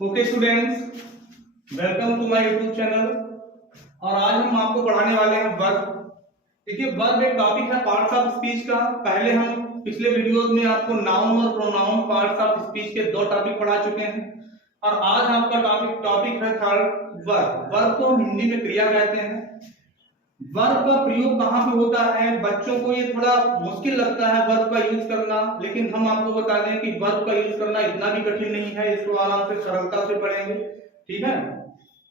Okay students, welcome to my YouTube channel. और आज हम आपको पढ़ाने वाले हैं वर्ब। देखिए, वर्ब एक टॉपिक है पार्ट्स ऑफ स्पीच का। पहले हम पिछले वीडियोस में आपको नाउन और प्रोनाउन पार्ट्स ऑफ स्पीच के दो टॉपिक पढ़ा चुके हैं और आज आपका टॉपिक है थर्ड वर्ब। वर्ब को हम हिंदी में क्रिया कहते हैं। वर्ब का प्रयोग कहाँ पे होता है? बच्चों को ये थोड़ा मुश्किल लगता है वर्ब का यूज करना, लेकिन हम आपको बता दें कि वर्ब का यूज करना इतना भी कठिन नहीं है। इसको आराम से सरलता से पढ़ेंगे, ठीक है?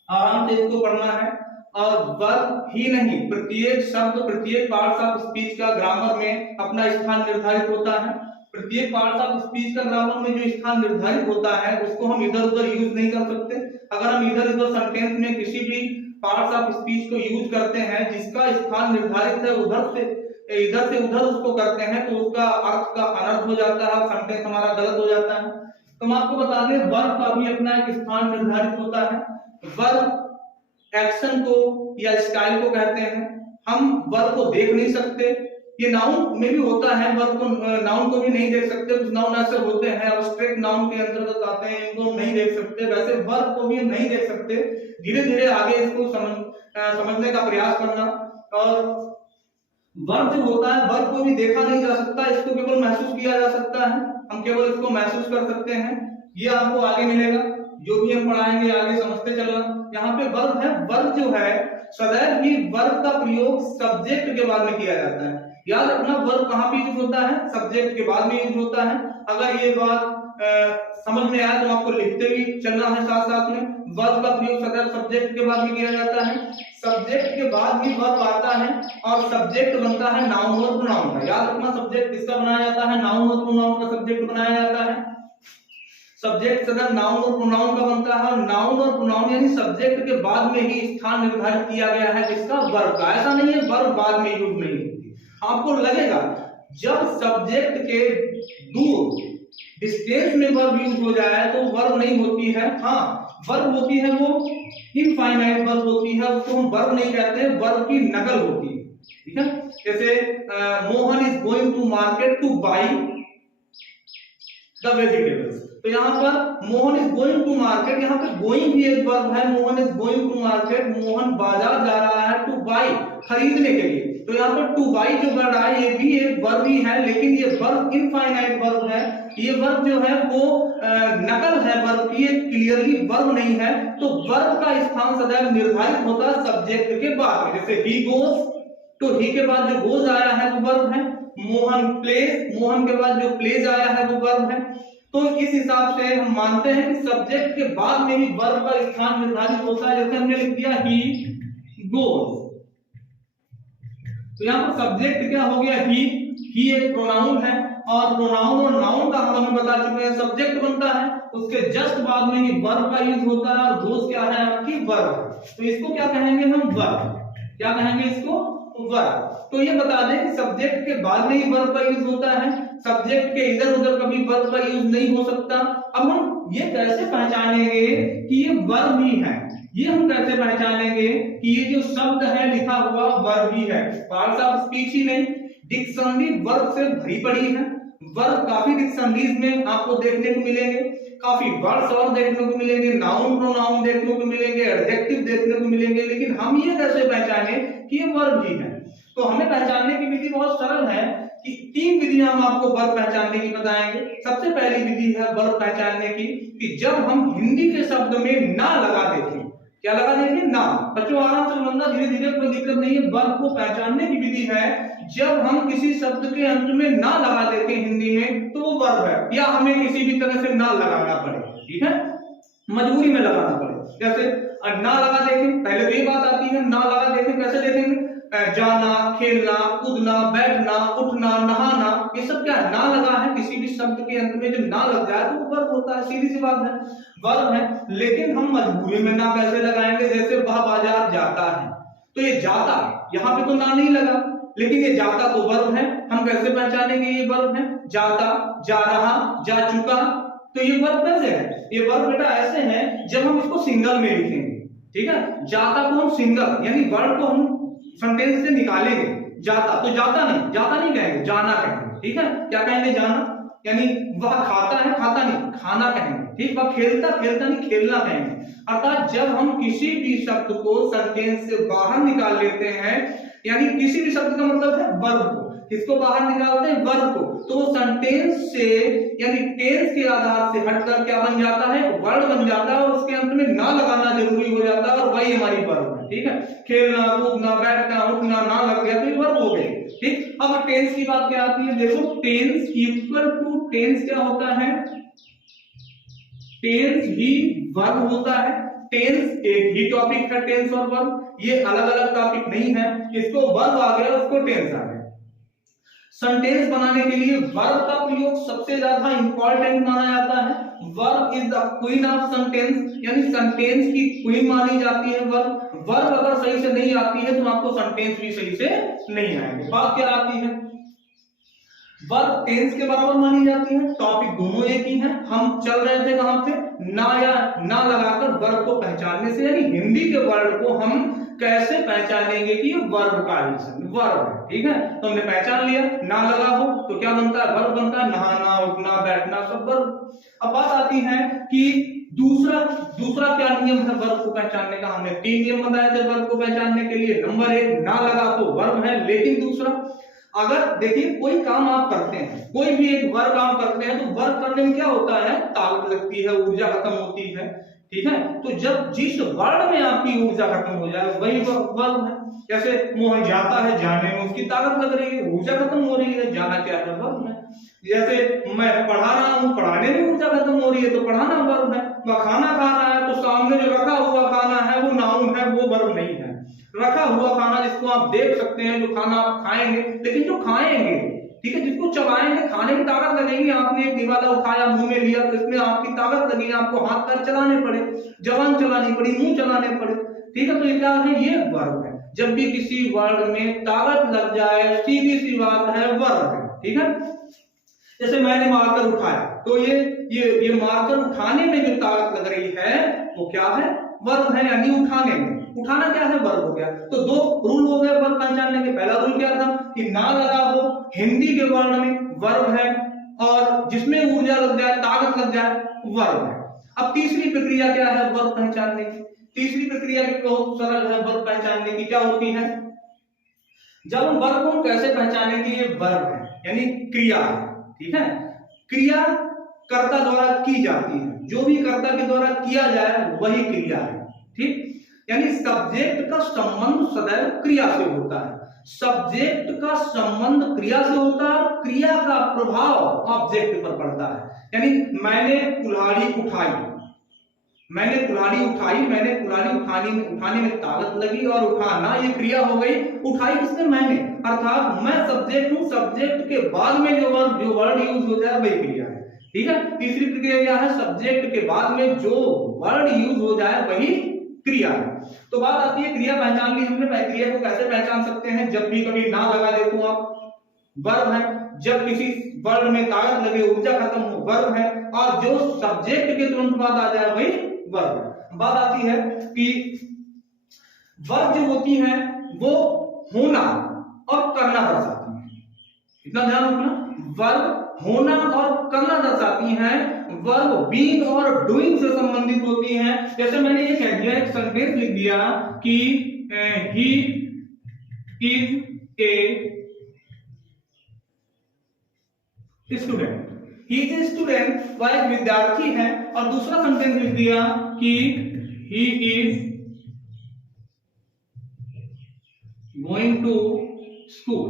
आराम से इसको पढ़ना है। और वर्ब ही नहीं, प्रत्येक शब्द, प्रत्येक पार्ट्स ऑफ स्पीच का ग्रामर में अपना स्थान निर्धारित होता है। प्रत्येक पार्ट्स ऑफ स्पीच का ग्रामर में जो स्थान निर्धारित होता है उसको हम इधर उधर यूज नहीं कर सकते। अगर हम इधर उधर सेंटेंस में किसी भी पार्ट्स ऑफ स्पीच को यूज करते हैं जिसका स्थान निर्धारित है इधर से उधर उसको करते हैं तो उसका अर्थ का अनर्थ हो जाता है, सेंटेंस हमारा गलत हो जाता है। तो मैं आपको बता दें, वर्ब का भी अपना एक स्थान निर्धारित होता है। वर्ब एक्शन को या स्टाइल को कहते हैं। हम वर्ब को देख नहीं सकते। ये नाउन में भी होता है, वर्ब को, नाउन को भी नहीं देख सकते। कुछ नाउन ऐसे होते हैं एब्स्ट्रैक्ट नाउन के अंतर्गत आते हैं, इनको हम नहीं देख सकते। वैसे वर्ब को भी हम नहीं देख सकते। धीरे धीरे आगे इसको समझने का प्रयास करना। और वर्ब जो होता है, वर्ब को भी देखा नहीं जा सकता, इसको केवल महसूस किया जा सकता है। हम केवल इसको महसूस कर सकते हैं। ये आपको आगे मिलेगा, जो भी हम पढ़ाएंगे आगे समझते चलना। यहाँ पे वर्ब है। वर्ब जो है सदैव ही वर्ब का प्रयोग सब्जेक्ट के बाद में किया जाता है। याद रखना, वर्ब कहाँ पे यूज होता है? सब्जेक्ट के बाद में यूज होता है। अगर ये बात समझ में आया तो आपको लिखते भी चलना है साथ साथ में। वर्ब का प्रयोग सदैव सब्जेक्ट के बाद में किया जाता है। सब्जेक्ट के बाद भी वर्ब आता है और सब्जेक्ट बनता है नाउन और प्रोनाउन का। याद रखना, सब्जेक्ट किसका बनाया जाता है? नाउन और प्रोनाउन का सब्जेक्ट बनाया जाता है। सब्जेक्ट सदैव नाउन और प्रोनाउन का बनता है। नाउन और प्रोनाउन यानी सब्जेक्ट के बाद में ही स्थान निर्धारित किया गया है किसका? वर्ब का। ऐसा नहीं है वर्ब बाद में यूज नहीं होती। आपको लगेगा जब सब्जेक्ट के दूर डिस्टेंस में वर्ब यूज हो जाए तो वर्ब नहीं होती है। हाँ, वर्ब होती है, वो इनफाइनाइट वर्ब होती है, उसको हम वर्ब नहीं कहते, वर्ब की नकल होती है, ठीक है? जैसे Mohan is going to market to buy the vegetables. तो यहाँ पर Mohan is going to market, यहाँ पे गोइंग भी एक वर्ब है। Mohan is going to market, Mohan बाजार जा रहा है टू बाई, खरीदने के लिए। तो यहाँ पर टू बाई जो वर्ड है ये भी एक वर्ब ही है, लेकिन ये वर्ब इनफाइनाइट वर्ब है। ये वर्ब जो है वो नकल है वर्ब की, क्लियरली वर्ब नहीं है। तो वर्ब का स्थान सदैव निर्धारित होता है सब्जेक्ट के बाद में। जैसे ही गोज, तो ही के बाद जो गोज आया है वो वर्ब है। मोहन प्लेज, मोहन के बाद जो प्लेज आया है वो वर्ब है। तो इस हिसाब से हम मानते हैं कि सब्जेक्ट के बाद में ही वर्ब का स्थान निर्धारित होता है। जैसे हमने लिख दिया ही गोज, तो यहाँ पर सब्जेक्ट क्या हो गया? ही एक प्रोनाउन है और प्रोनाउन और नाउन का हम हमें बता चुके हैं। सब्जेक्ट बनता है, उसके जस्ट बाद में ही वर्ब का यूज होता है और गोज क्या है? आपकी वर्ब। तो इसको क्या कहेंगे हम? वर्ब। क्या कहेंगे इसको? वर्ब। तो ये बता दें कि सब्जेक्ट के बाद में ही वर्ब का यूज होता है। सब्जेक्ट के इधर उधर कभी वर्ब का यूज नहीं हो सकता। अब हम ये कैसे पहचानेंगे कि ये वर्ब ही है? ये हम कैसे पहचानेंगे कि ये जो शब्द है लिखा हुआ वर्ब ही है? पार्ट्स ऑफ स्पीच ही नहीं, डिक्शनरी वर्ब से भरी पड़ी है। वर्ब काफी डिक्शनरीज में आपको देखने को मिलेंगे, काफी वर्ड्स और देखने को मिलेंगे, नाउन प्रोनाउन देखने को मिलेंगे, एडजेक्टिव देखने को मिलेंगे। लेकिन हम ये कैसे पहचाने कि ये वर्ब ही है? तो हमें पहचानने की विधि बहुत सरल है कि तीन विधियां हम आपको वर्ब पहचानने की बताएंगे। सबसे पहली विधि है वर्ब पहचानने की कि जब हम हिंदी के शब्द में ना लगा देखें। क्या लगा देखें? ना। बच्चों आराम से समझना, धीरे धीरे, कोई दिक्कत नहीं है। वर्ब को पहचानने की विधि है जब हम किसी शब्द के अंत में ना लगा देते हिंदी में तो वो वर्ब है, या हमें किसी भी तरह से ना लगाना पड़े, ठीक है? मजबूरी में लगाना पड़े। जैसे ना लगा देखें, पहले तो ये बात आती है, ना लगा देखें कैसे देखेंगे? जाना, खेलना, कूदना, बैठना, उठना, नहाना, ये सब क्या ना लगा है? किसी भी शब्द के अंत में जो ना लग जाए तो वो वर्ब होता है। सीधी सी बात है, वर्ब है। लेकिन हम मजबूरी में ना कैसे लगाएंगे? जैसे वह बाजार जाता है, तो ये जाता, यहाँ पे तो ना नहीं लगा, लेकिन ये जाता तो वर्ब है। हम कैसे पहचानेंगे ये वर्ब है? जाता, जा रहा, जा चुका, तो ये वर्ब कैसे है? ये वर्ब बेटा ऐसे है जब हम इसको सिंगल में लिखेंगे, ठीक है? जाता को हम सिंगल यानी वर्ड को हम सेंटेंस से निकालेंगे। जाता तो जाता नहीं कहेंगे, जाना कहेंगे, ठीक है? क्या कहेंगे? जाना। यानी वह खाता है, खाता नहीं खाना कहेंगे, ठीक। वह खेलता, खेलता नहीं खेलना कहेंगे। अर्थात जब हम किसी भी शब्द को सेंटेंस से बाहर निकाल लेते हैं, यानी किसी भी शब्द का मतलब है वर्ब को, किसको बाहर निकालते हैं, वर्ब को, तो वो सेंटेंस से यानी टेंस के आधार से हटकर क्या बन जाता है, वर्ड बन जाता है, और उसके अंत में ना लगाना जरूरी हो जाता है, और वही हमारी वर्ब है, ठीक है। खेलना, कूदना, बैठना, उठना ना लग गया तो ये वर्ब हो गई, ठीक। अब टेंस की बात क्या आती है, देखो टेंस इक्वल टू टेंस क्या होता है, टेंस भी वर्ब होता है। टेंस एक ही टॉपिक है, टेंस और वर्ब, ये अलग अलग टॉपिक नहीं है। इसको वर्ब आ गया, उसको टेंस आ गया। सेंटेंस बनाने के लिए वर्ब का प्रयोग सबसे ज्यादा इंपॉर्टेंट माना जाता है। Verb is the queen of sentence, यानी सेंटेंस की क्वीन मानी जाती है वर्ब। वर्ब अगर सही से नहीं आती है तो आपको सेंटेंस भी सही से नहीं आएंगे। बात क्या आती है, वर्ब टेंस के बराबर मानी जाती है, टॉपिक दोनों एक ही हैं। हम चल रहे थे कहां पे, ना या ना लगाकर वर्ब को पहचानने से, यानी हिंदी के वर्ड को हम कैसे पहचानेंगे कि ये वर्ब का ही वर्ब है, ठीक है। तो हमने पहचान लिया, ना लगा हो तो क्या बनता है, वर्ब बनता है, नहाना, उठना, बैठना सब वर्ब। अब बात आती है कि दूसरा क्या नियम है वर्ब को पहचानने का। हमने 3 नियम बताए थे वर्ब को पहचानने के लिए। नंबर 1, ना लगा तो वर्ब है, लेकिन दूसरा, अगर देखिए कोई काम आप करते हैं, कोई भी एक वर्क काम करते हैं, तो वर्क करने में क्या होता है, ताकत लगती है, ऊर्जा खत्म होती है, ठीक है। तो जब जिस वर्ड में आपकी ऊर्जा खत्म हो जाए वही वर्ब है। जैसे मोहन जाता है, जाने में उसकी ताकत लग रही है, ऊर्जा खत्म हो रही है, जाना क्या है, वर्ब है। जैसे मैं पढ़ा रहा हूं, पढ़ाने में ऊर्जा खत्म हो रही है, तो पढ़ाना वर्ब है। वह खाना खा रहा है, तो सामने जो रखा हुआ खाना है वो नाउन है, वो वर्ब नहीं है। रखा हुआ खाना जिसको आप देख सकते हैं, जो खाना आप खाएंगे, लेकिन जो खाएंगे, ठीक है, जिसको चबाएंगे, खाने में ताकत लगेगी। आपने एक निवाला उठाया, मुंह में लिया, तो इसमें आपकी ताकत लगेगी, आपको हाथ पैर चलाने पड़े, जबान चलानी पड़ी, मुंह चलाने पड़े, ठीक है। तो ये क्या है, ये वर्ब है। जब भी किसी वर्ड में ताकत लग जाए, सीधी सी बात है, वर्ब है, ठीक है। जैसे मैंने मारकर उठाया, तो ये मारकर उठाने में जो ताकत लग रही है वो क्या है, वर्ब है, यानी उठाने में। उठाना क्या है, वर्ब हो गया। तो 2 रूल हो गए वर्ब पहचानने के। पहला रूल क्या था कि ना लगा हो, हिंदी के वर्ड में वर्ब है, और जिसमें ऊर्जा लग जाए, ताकत लग जाए, वर्ब है। अब तीसरी प्रक्रिया क्या है वर्ब पहचानने की। तीसरी प्रक्रिया बहुत सरल है वर्ब पहचानने की। क्या होती है, जब हम वर्ब को कैसे पहचानेंगे, ये वर्ब है यानी क्रिया है, ठीक है। क्रिया कर्ता द्वारा की जाती है, जो भी कर्ता के द्वारा किया जाए वही क्रिया है, ठीक। यानी सब्जेक्ट का संबंध सदैव क्रिया से होता है। सब्जेक्ट का संबंध क्रिया से होता है, क्रिया का प्रभाव ऑब्जेक्ट पर पड़ता है। यानी मैंने कुल्हाड़ी उठाई, मैंने कुल्हाड़ी उठाने में ताकत लगी, और उठाना ये क्रिया हो गई। उठाई किसने, मैंने, अर्थात मैं सब्जेक्ट हूं। सब्जेक्ट के बाद में जो वर्ड यूज हो जाए वही क्रिया है, ठीक है। तीसरी प्रक्रिया क्या है, सब्जेक्ट के बाद में जो वर्ड यूज हो जाए वही क्रिया है। तो बात आती है, क्रिया पहचान ली हमने, क्रिया को कैसे पहचान सकते हैं। जब भी कभी ना लगा देखो आप, वर्ब है। जब किसी वर्ड में ताकत लगे, ऊर्जा खत्म हो, वर्ब है। और जो सब्जेक्ट के तुरंत बाद आ जाए वही वर्ब है। बात आती है कि वर्ब जो होती है वो होना और करना दर्शाती है। इतना ध्यान रखना, वर्ब होना और करना दर्शाती हैं। वर्ब बीइंग और डूइंग से संबंधित होती हैं। जैसे मैंने ये कह दिया, एक सेंटेंस लिख दिया कि he is a student, he is a student, वह एक विद्यार्थी है। और दूसरा सेंटेंस लिख दिया कि he is going to school,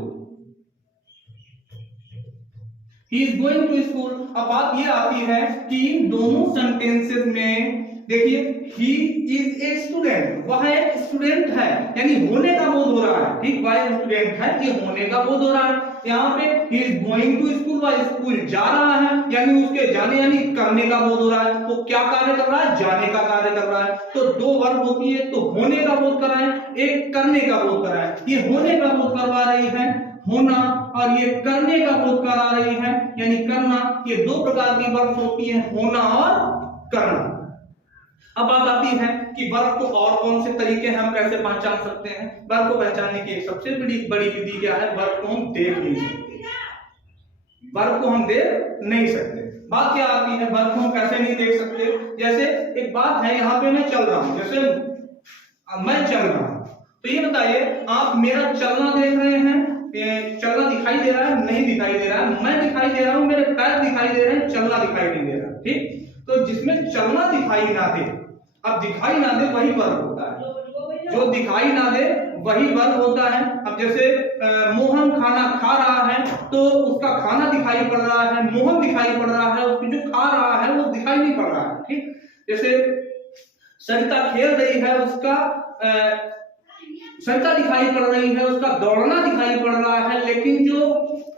he is going to school। अब बात ये आती है कि इन दोनों सेंटेंसेस में देखिए, he is a student, वह एक स्टूडेंट है, यानी होने का बोध हो रहा है, ठीक। वह एक स्टूडेंट है, ये होने का बोध हो रहा है। यहाँ पे he is going to school, वह स्कूल जा रहा है, यानी उसके जाने यानी करने का बोध हो रहा है। वो क्या कार्य कर रहा है, जाने का कार्य कर रहा है। तो 2 वर्ब होती है, तो होने का बोध कर रहा है, एक करने का बोध कर रहा है। ये होने का बोध करवा रही है, होना, और ये करने का बोध करा रही है, यानी करना। ये 2 प्रकार की वर्ब होती हैं, होना और करना। अब बात आती है कि वर्ब को और कौन से तरीके हम कैसे पहचान सकते हैं। वर्ब को पहचानने की एक सबसे बड़ी विधि क्या है, वर्ब को हम देख नहीं सकते। वर्ब को हम देख नहीं सकते। बात क्या आती है, वर्ब को हम कैसे नहीं देख सकते? जैसे एक बात है, यहाँ पे मैं चल रहा हूं, जैसे मैं चल रहा हूं, तो ये बताइए आप मेरा चलना देख रहे हैं, चलना दिखाई दे रहा है? नहीं दिखाई दे रहा है। मैं दिखाई दे रहा हूं, मेरे पैर दिखाई दे रहे हैं, चलना दिखाई नहीं दे रहा। ठीक, तो जिसमें चलना दिखाई ना दे, अब दिखाई ना दे वही वर्ब होता है, जो दिखाई ना दे वही वर्ब होता है। अब जैसे मोहन खाना खा रहा है, तो उसका खाना दिखाई पड़ रहा है, मोहन दिखाई पड़ रहा है, उसकी जो खा रहा है वो दिखाई नहीं पड़ रहा है। ठीक, जैसे सरिता खेल रही है, उसका सरिता दिखाई पड़ रही है, उसका दौड़ना दिखाई पड़ रहा है, लेकिन जो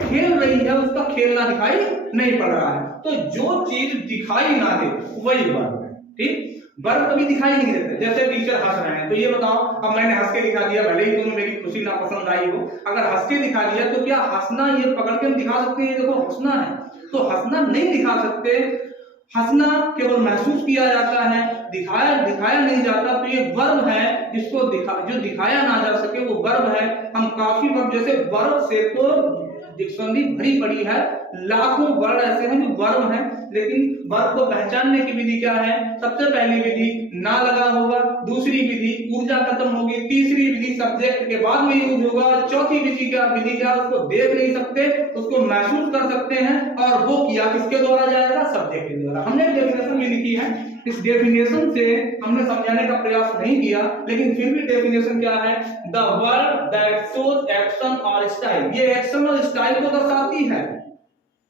खेल रही है उसका खेलना दिखाई नहीं पड़ रहा है। तो जो चीज दिखाई ना दे वही वर्ब है। ठीक, वर्ब कभी दिखाई नहीं देते। जैसे टीचर हंस रहे हैं, तो ये बताओ, अब मैंने हंस के दिखा दिया, भले ही तुम्हें मेरी खुशी ना पसंद आई हो, अगर हंस के दिखा दिया तो क्या हंसना ये पकड़ के हम दिखा सकते हैं? देखो हंसना है, तो हंसना नहीं दिखा सकते। हंसना केवल महसूस किया जाता है, दिखाया नहीं जाता। तो ये वर्ब है, जिसको जो दिखाया ना जा सके वो वर्ब है। हम काफी वर्ब, जैसे वर्ब से तो डिक्शनरी भरी पड़ी है, लाखों वर्ड ऐसे हैं जो वर्ब हैं, लेकिन वर्ब को पहचानने की विधि क्या है? सबसे पहली विधि ना लगा होगा, दूसरी विधि ऊर्जा खत्म होगी, तीसरी विधि सब्जेक्ट के बाद में यूज होगा, और चौथी विधि क्या? उसको देख नहीं सकते, उसको महसूस कर सकते हैं, और वो किया किसके द्वारा जाएगा? सब्जेक्ट के द्वारा। हमने डेफिनेशन भी लिखी है, इस डेफिनेशन से हमने समझाने का प्रयास नहीं किया, लेकिन फिर भी डेफिनेशन क्या है? The word that shows action और स्टाइल। ये एक्शन और स्टाइल को दर्शाती है।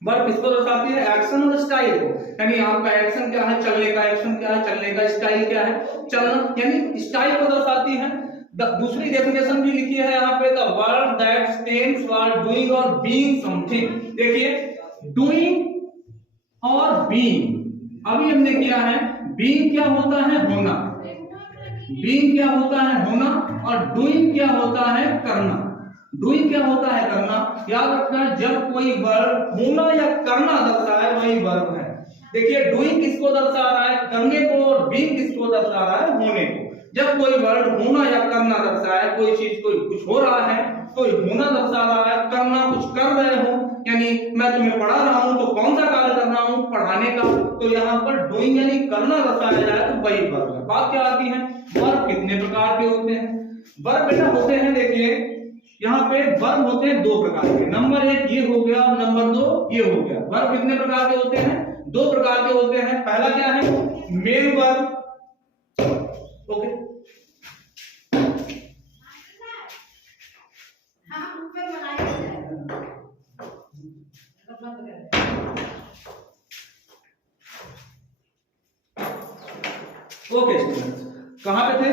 वर्ब किसको दर्शाती है? एक्शन और स्टाइल को। यानी आपका एक्शन क्या है? चलने का। एक्शन क्या है? चलने का। स्टाइल क्या है? चलना, यानी स्टाइल को दर्शाती है। दूसरी डेफिनेशन भी लिखी है यहाँ पे, the word that stands for doing और बीइंग समथिंग। देखिए, डूइंग और बीइंग अभी हमने किया है। बीइंग क्या होता है? होना। बीइंग क्या होता है? होना। और डूइंग क्या होता है? करना। डूइंग क्या होता है? करना। याद रखना, जब कोई वर्ब होना या करना दर्शाए वही वर्ब है। देखिए, डूइंग किसको दर्शा रहा है? करने को। और बीइंग किसको दर्शा रहा है? होने को। जब कोई वर्ब होना या करना दर्शाए, कोई चीज कोई कुछ हो रहा है, कोई होना दर्शा रहा है, करना कुछ कर रहे हो, यानी मैं तुम्हें पढ़ा रहा हूं तो कौन सा कार्य कर रहा हूं? पढ़ाने का। तो यहाँ पर डूइंग यानी करना दर्शाया जाए तो वही वर्ब है। बात क्या आती है? वर्ब कितने प्रकार के होते हैं? वर्ब बेटा होते हैं, देखिए यहाँ पे वर्ब होते हैं दो प्रकार के। नंबर एक ये हो गया, और नंबर दो ये हो गया। वर्ब कितने प्रकार के होते हैं? दो प्रकार के होते हैं। पहला क्या है? Main verb. Okay, okay students, कहां पे थे?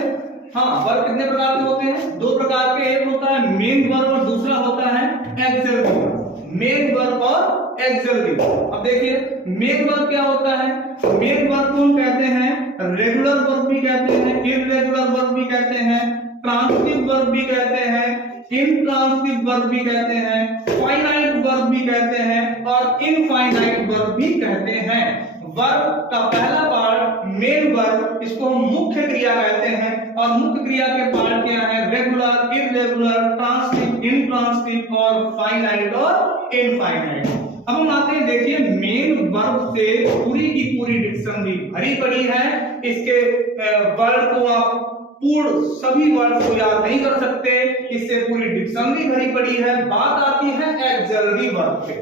हाँ, वर्ब कितने प्रकार के होते हैं? दो प्रकार के। एक होता है मेन वर्ब और दूसरा होता है एक्सिलरी वर्ब। मेन वर्ब और एक्सिलरी वर्ब। अब देखिए, मेन वर्ब क्या होता है? मेन वर्ब को हम कहते हैं रेगुलर वर्ब भी कहते हैं, इररेगुलर वर्ब भी कहते हैं, ट्रांसिटिव वर्ब भी कहते हैं, इंट्रांसिटिव वर्ब भी कहते हैं, फाइनाइट वर्ब भी कहते हैं, और इनफाइनाइट वर्ब भी कहते हैं। वर्ब का पहला पार्ट मेन वर्ब, इसको हम मुख्य क्रिया कहते हैं, और मुख्य क्रिया के पार्ट क्या है? रेगुलर, इररेगुलर, ट्रांसिटिव, इंट्रांसिटिव और फाइनाइट और इनफाइनाइट। अब हम आते हैं, देखिए मेन वर्ब से पूरी की पूरी डिक्शनरी भरी पड़ी है। इसके वर्ड को आप पूर्ण सभी वर्ड को याद नहीं कर सकते, इससे पूरी डिक्शनरी भरी पड़ी है। बात आती है एक्सिलरी वर्ब पे।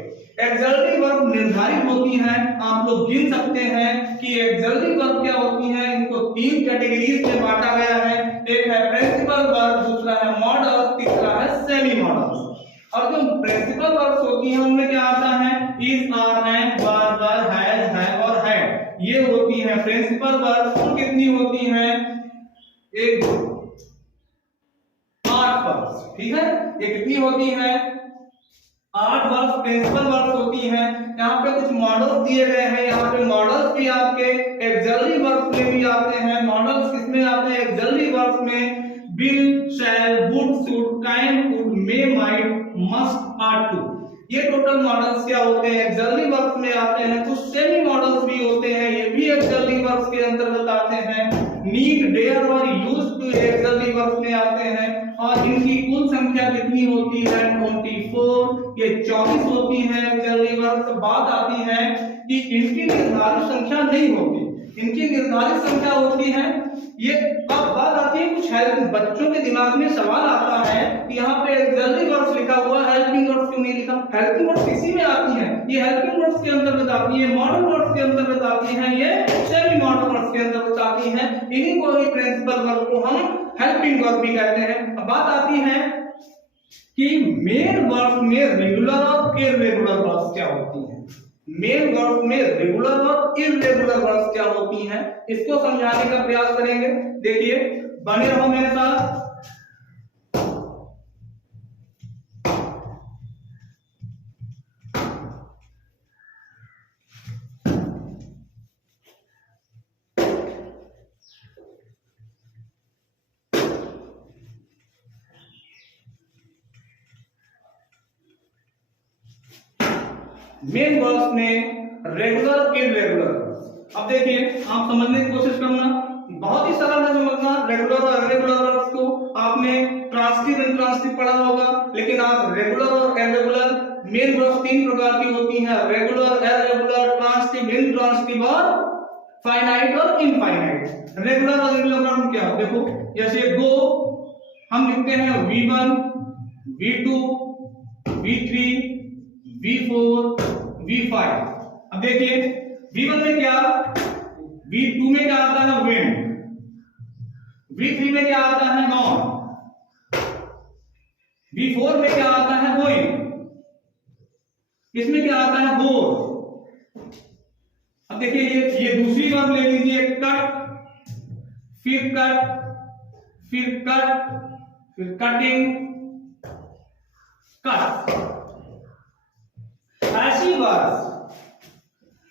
एक्सिलरी वर्ब निर्धारित होती हैं, आप लोग गिन सकते हैं कि एक्सिलरी वर्ब क्या होती हैं। इनको तीन कैटेगरीज में बांटा गया है। एक है प्रिंसिपल वर्ब, दूसरा है मॉडल, तीसरा है सेमी मॉडल। और जो प्रिंसिपल वर्ब्स होती हैं उनमें क्या आता है? Is, are, am, were, were, has, और हैड। ये होती हैं प्रिंसिपल वर्ब्स। कितनी होती हैं? एक 8 वर्ब्स। ठीक है, ये कितनी होती है? 8 वर्ब्स प्रिंसिपल वर्ब्स होती हैं। यहाँ पे कुछ मॉडल्स दिए गए हैं। यहाँ पे मॉडल्स भी आपके एक्सिलरी वर्ब्स में भी आते हैं। मॉडल्स किसमें आते हैं? एक्सिलरी वर्ब्स में। will, shall, would, should, can, could, may, might, must, ought to। ये टोटल मॉडल्स क्या होते हैं? एक्सिलरी वर्ब्स में आते हैं। कुछ सेमी मॉडल्स भी होते हैं, ये भी एक्सिलरी वर्ब्स के अंतर्गत आते हैं। नीड, डेयर और यूज्ड टू एक जल्दी वर्ष में आते हैं और इनकी कुल संख्या कितनी होती है 24, ये 24 होती है जल्दी वर्ष। बात आती है कि इनकी निर्धारित संख्या नहीं होती, इनकी निर्धारित संख्या होती है ये। अब बात आती है कुछ हेल्प, बच्चों के दिमाग में सवाल आता है कि यहाँ पे जल्दी वर्ष लिखा हुआ है, हेल्पिंग वर्ष क्यों नहीं लिखा? हेल्पिंग वर्ष इसी में आती है, ये हेल्पिंग वर्ष के अंतर्गत आती है, मॉडल वर्ष के अंतर्गत आती है, ये सेमी मॉडल वर्ष के अंतर्गत आती है। इन्हीं को ही प्रिंसिपल वर्ब को हम हेल्पिंग वर्ब भी कहते हैं। अब बात आती है कि मेन वर्ब में रेगुलर और इररेगुलर वर्ब्स क्या होती हैं। मेन वर्ब में रेगुलर और इररेगुलर वर्ब्स क्या होती हैं, इसको समझाने का प्रयास करेंगे। देखिए, बने रहो मेरे साथ। मेन वर्ब्स में रेगुलर इररेगुलर। अब देखिए, आप समझने की कोशिश करना, बहुत ही सरल है समझना। रेगुलर और इररेगुलर वर्ब्स को आपने ट्रांसिटिव इंट्रांसिटिव पढ़ा होगा, लेकिन आप रेगुलर और इररेगुलर मेन वर्ब्स 3 प्रकार की होती हैं, रेगुलर, इररेगुलर, ट्रांसिटिव, इंट्रांसिटिव और फाइनाइट और इनफाइनाइट। रेगुलर और इररेगुलर वर्ब क्या हो, देखो जैसे गो हम लिखते हैं V1, V2, V3, V4, V5। अब देखिए, V1 में क्या, V2 में क्या आता है विंड, V3 में क्या आता है नॉन, V4 में क्या आता है गोइंग, इसमें क्या आता है गोर। अब देखिए, ये दूसरी वर्ब ले लीजिए, कट, फिर कट, फिर कट, फिर कटिंग, कट। ऐसी वर्ब्स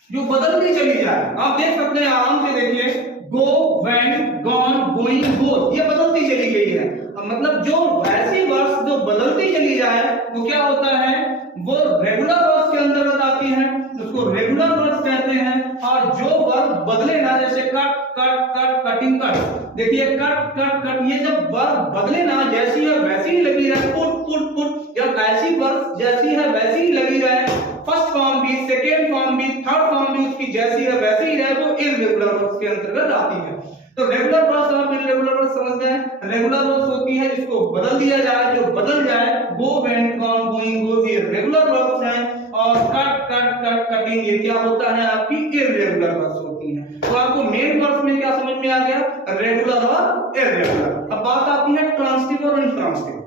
जो बदलती चली जाए, आप देख सकते हैं आराम से, देखिए गो, वेंट, गॉन, गोइंग, गो, ये बदलती चली गई है। मतलब जो ऐसी वर्ब्स जो बदलती चली जाए वो क्या होता है, वो रेगुलर वर्ब्स के अंतर्गत आती है, उसको रेगुलर वर्ब्स कहते हैं। और जो वर्ब बदले ना, जैसे cut, cut, cut, cutting, cut, देखिए कट, कट, कट, ये जब वर्ब बदले ना, जैसी है वैसी ही लगी रहे, पुट, पुट, पुट, जब ऐसी वर्ब जैसी है वैसी ही लगी रहे, फर्स्ट फॉर्म भी, सेकेंड फॉर्म भी, थर्ड फॉर्म भी उसकी जैसी है वैसी ही रहे, तो इररेगुलर वर्ब्स के अंतर्गत आती है। तो रेगुलर वर्ब्स आप इररेगुलर वर्ब्स समझते हैं। रेगुलर वर्ब्स होती है जिसको बदल दिया जाए, जो बदल जाए, गो, वेंट, गॉन, गोइंग, गोज, ये रेगुलर वर्ब्स हैं। और कट, कट, कट, कटिंग, ये क्या होता है, आपकी इररेगुलर वर्ब्स होती हैं। तो आपको मेन वर्ब्स में क्या समझ में आ गया, रेगुलर और इररेगुलर। अब बात आती है ट्रांसिटिव और इंट्रांसिटिव।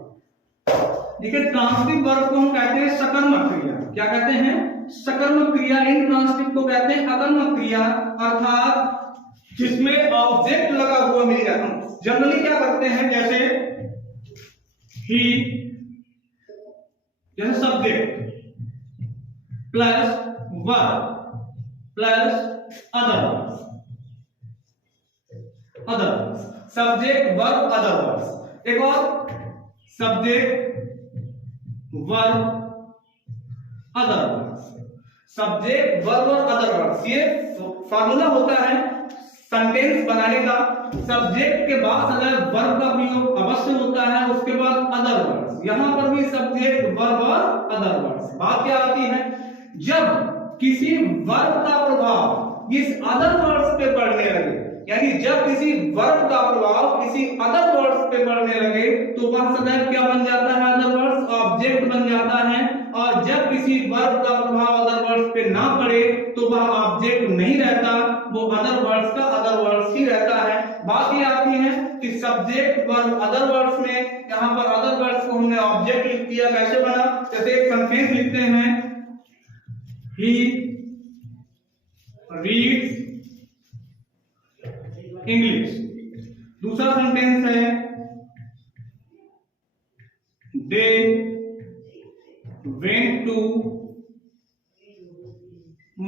देखिए, ट्रांसिटिव वर्ब को हम कहते हैं सकर्मक क्रिया। क्या कहते हैं, सकर्मक क्रिया। इंट्रांसिटिव को कहते हैं अकर्मक क्रिया, अर्थात जिसमें ऑब्जेक्ट लगा हुआ मिल जाता है। जनरली क्या करते हैं, जैसे ही, जैसे subject plus verb plus other, subject verb other verbs. एक और, subject verb other verbs, subject verb और अदर वर्ब्स, ये फार्मूला होता है सेंटेंस बनाने का। सब्जेक्ट के बाद अगर वर्ब का प्रयोग अवश्य होता है, उसके बाद अदर वर्ब्स। यहां पर भी सब्जेक्ट वर्ब और अदर वर्ब्स। बात क्या आती है, जब किसी वर्ब का प्रभाव इस अदर वर्ब्स पे पड़ने लगे, यानी जब किसी वर्ब का प्रभाव किसी अदर वर्ड्स पे पड़ने लगे, तो वह सदैव क्या बन जाता है, अदर वर्ड्स, ऑब्जेक्ट बन जाता है। और जब किसी वर्ब का प्रभाव अदर वर्ड्स पे ना पड़े तो वह ऑब्जेक्ट नहीं रहता, वो अदर वर्ड्स का अदर वर्ड्स ही रहता है। बात ये आती है कि सब्जेक्ट वर्ब अदर वर्ड्स में, यहाँ पर अदर वर्ड्स को हमने ऑब्जेक्ट लिख दिया। कैसे बना, जैसे एक सेंटेंस लिखते हैं, ही रीड्स इंग्लिश। दूसरा सेंटेंस है, they went to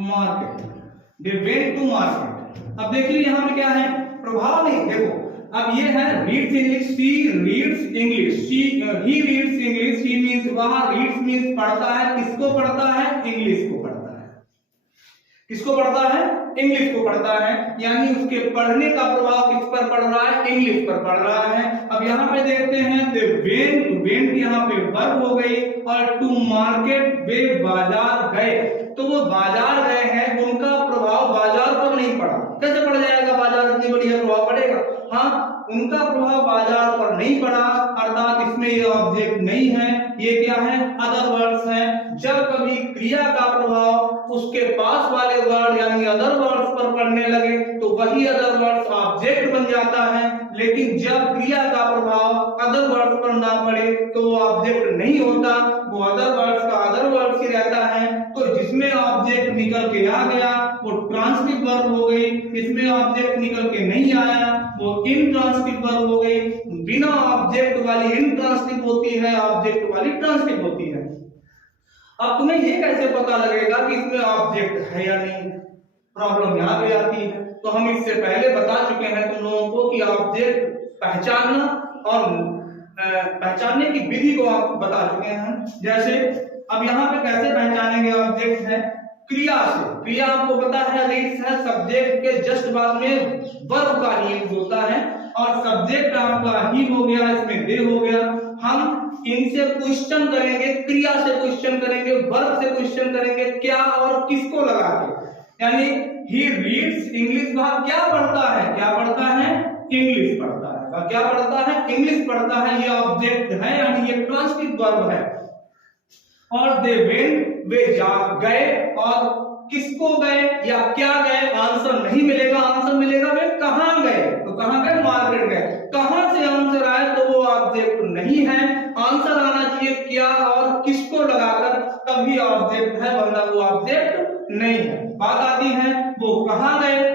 market, they went to market. अब देखिए यहां पे क्या है, प्रभाव नहीं, देखो अब ये है reads English, she reads English, he reads English, he means, वहां रीड्स मींस पढ़ता है, किसको पढ़ता है, इंग्लिश को पढ़ता है। किसको पढ़ता है, इंग्लिश को पढ़ता है, यानी उसके पढ़ने का प्रभाव किस पर पड़ रहा है, इंग्लिश पर पड़ रहा है। अब यहाँ पे देखते हैं तो वेंट यहाँ पे वर्ब हो गई, और टू मार्केट वे बाजार गए, तो वो बाजार गए हैं, उनका प्रभाव बाजार पर नहीं पड़ा। कैसे पड़ जाएगा, बाजार इतनी बढ़िया प्रभाव पड़ेगा, हाँ उनका प्रभाव बाजार पर नहीं पड़ा, अर्थात इसमें ये ऑब्जेक्ट नहीं है, ये क्या है, अदर वर्ड्स है। जब कभी क्रिया का प्रभाव उसके पास वाले वर्ड यानी अदर वर्ड्स पर पड़ने लगे तो वही अदर वर्ड्स ऑब्जेक्ट बन जाता है, लेकिन जब क्रिया का प्रभाव अदर वर्ड्स पर ना पड़े तो वो ऑब्जेक्ट नहीं होता, वो अदर वर्ड्स का अदर वर्ड्स ही रहता है। तो जिसमें ऑब्जेक्ट निकल के आ गया वो ट्रांसटिव वर्ब हो गई, इसमें ऑब्जेक्ट निकल के नहीं आया वो इनट्रांसटिव वर्ब हो गई। बिना ऑब्जेक्ट वाली इनट्रांसटिव होती है, ऑब्जेक्ट वाली ट्रांसटिव होती है। अब तुम्हें ये कैसे पता लगेगा कि इसमें ऑब्जेक्ट है या नहीं, प्रॉब्लम यहाँ पे आती है। तो हम इससे पहले बता चुके हैं तुम लोगों को कि ऑब्जेक्ट पहचानना और पहचानने की विधि को आप बता चुके हैं। जैसे अब यहाँ पे कैसे पहचानेंगे ऑब्जेक्ट है, क्रिया से। क्रिया आपको पता है रीड्स है, सब्जेक्ट के जस्ट बाद में वर्ब का ही यूज होता है, और सब्जेक्ट आपका ही हो गया, इसमें दे हो गया। हम इनसे क्वेश्चन करेंगे, क्रिया से क्वेश्चन करेंगे, वर्ब से क्वेश्चन करेंगे, क्या और किसको लगा के, यानी ही रीड्स इंग्लिश, वह क्या पढ़ता है, क्या पढ़ता है, इंग्लिश पढ़ता है, वह क्या पढ़ता है, इंग्लिश पढ़ता है, ये ऑब्जेक्ट है यानी ये ट्रांसटिव वर्ब है। और दे वेंट, वे जा गए, और किसको गए या क्या गए, आंसर नहीं मिलेगा, आंसर मिलेगा वे कहां गए, तो कहां गए, मार्केट गए। कहां से आंसर आए तो वो ऑब्जेक्ट नहीं है, आंसर आना चाहिए क्या और किसको लगाकर, तभी ऑब्जेक्ट है, वरना वो ऑब्जेक्ट नहीं है। बात आती है वो कहां गए,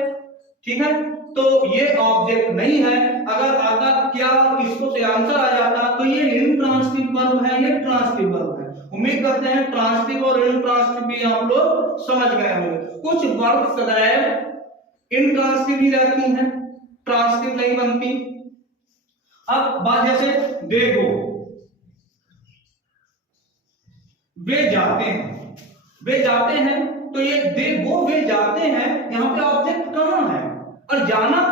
ठीक है, तो ये ऑब्जेक्ट नहीं है। अगर आता क्या किसको से आंसर आ जाता तो ये इनट्रांसटिव वर्ब है, ये ट्रांसटिव वर्ब है। उम्मीद करते हैं ट्रांसटिव और इनट्रांसटिव भी आप लोग समझ गए होंगे। कुछ वर्ब सदैव इनट्रांसटिव ही रहती हैं, ट्रांसटिव नहीं बनती। अब बात जैसे दे गो, वे जाते हैं, वे जाते हैं, तो ये दे गो वे जाते हैं, यहाँ पे ऑब्जेक्ट कहाँ है, और जाना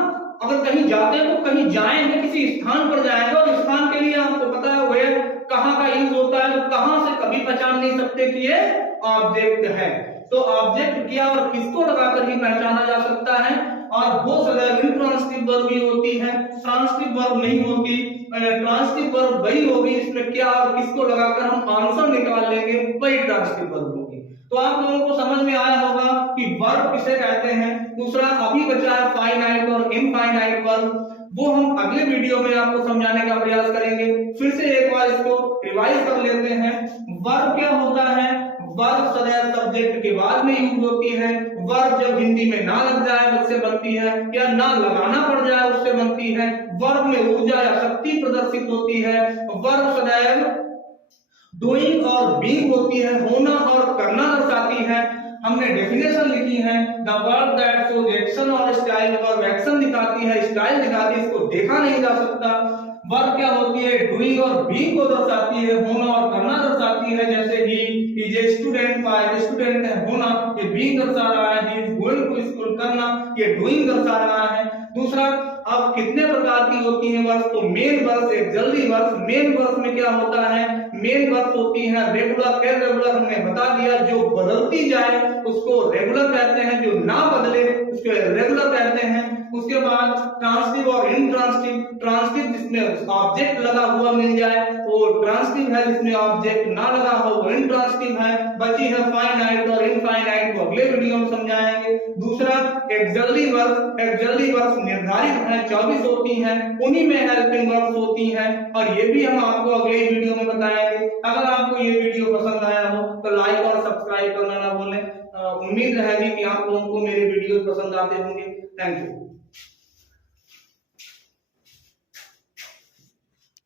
अगर कहीं जाते हैं तो कहीं जाएंगे, किसी स्थान पर जाएंगे, और स्थान के लिए आपको पता है वे कहां का यूज होता है, तो कहां से कभी पहचान नहीं सकते कि ये ऑब्जेक्ट है। तो ऑब्जेक्ट क्या और किसको लगाकर ही पहचाना जा सकता है, और वो सदैव इनट्रांसटिव वर्ब भी होती है, ट्रांसटिव वर्ब नहीं होती। ट्रांसटिव वर्ब वही होगी इसमें क्या और किसको लगाकर हम आंसर निकाल लेंगे, वही ट्रांसटिव वर्ब होगी। तो आप लोगों को समझ में आया होगा कि वर्ब किसे कहते हैं। दूसरा अभी बचा है फाइनाइट और इनफाइनाइट वर्ब, वो हम अगले वीडियो में आपको समझाने का प्रयास करेंगे। फिर से एक बार इसको रिवाइज कर लेते हैं। वर्ब क्या होता है, वर्ब सदैव सब्जेक्ट के बाद में यूज होती है। वर्ब जब हिंदी में ना लग जाए उससे बनती है, या ना लगाना पड़ जाए उससे बनती है। वर्ब में ऊर्जा या शक्ति प्रदर्शित होती है। वर्ब सदैव डूइंग और बीइंग होती है, होना और करना दर्शाती है। हमने डेफिनेशन लिखी है, the verb that shows action और स्टाइल, वर्ब एक्शन दिखाती है, स्टाइल दिखाती है, इसको देखा नहीं जा सकता। वर्ब क्या होती है, डूइंग और बीइंग को दर्शाती है, होना और करना दर्शाती है। जैसे he is a student, student है होना, ये बीइंग दर्शा रहा है। He is going to school, करना, ये डूइंग दर्शा रहा है। दूसरा, अब कितने प्रकार की होती है वर्ब्स, तो main verbs, auxiliary verbs. Main verbs में क्या होता है, मेन वर्ब्स होती है रेगुलर, इररेगुलर हमने बता दिया। जो बदलती जाए उसको रेगुलर कहते हैं, जो ना बदले उसको इररेगुलर कहते हैं। उसके बाद ट्रांसटिव और इनट्रांसटिव। ट्रांसटिव जिसमें ऑब्जेक्ट लगा हुआ मिल जाए वो ट्रांसटिव है, जिसमें ऑब्जेक्ट ना लगा हो वो इनट्रांसटिव है। बची है फाइनाइट और इनफाइनाइट, को अगले वीडियो में समझाएंगे। दूसरा एक्सल्री वर्ब्स। एक्सल्री वर्ब्स निर्धारित है, 24 होती हैं, उन्हीं में हेल्पिंग वर्ब्स होती हैं, और ये भी हम आपको अगले वीडियो में बताएंगे। अगर आपको ये वीडियो पसंद आया हो तो लाइक और सब्सक्राइब करना ना भूलें। उम्मीद रहेगी कि आप लोगों को मेरे वीडियो पसंद आते होंगे। Thank you.